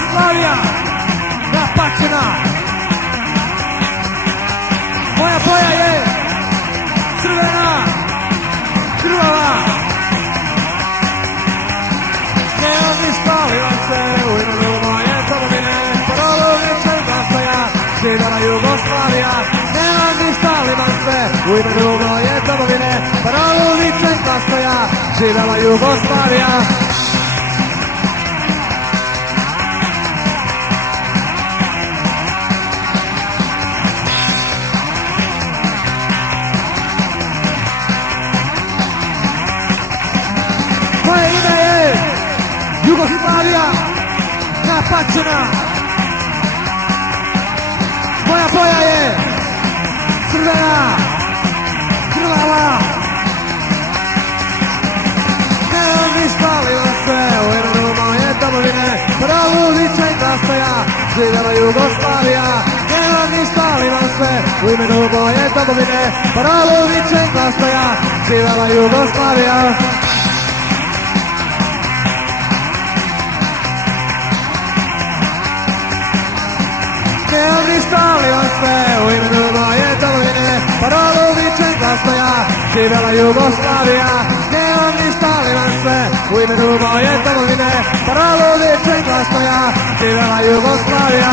Jugoslavija, napačena. Moja boja je crvena, krvava. Nemam ništa, livam se u imenu moje domovine, parolu nećem glasaja, živjela Jugoslavija. Nemam ništa, livam se u imenu moje domovine, parolu nećem glasaja, živjela Jugoslavija. Moje ime je Jugoslavija, napačena. Moja boja je crvena, krvava. Nemam ništa, livam se u imenu moje domovine, parolu vičem glasaja, živjela Jugoslavija. Nemam ništa, livam se u imenu moje domovine, parolu vičem glasaja, živjela Jugoslavija. Nemam ništa, livam se u imenu moje domovine, parolu vičem glasaja, živjela Jugoslavija. Nemam ništa, livam se u imenu moje domovine, parolu vičem glasaja, živjela Jugoslavija.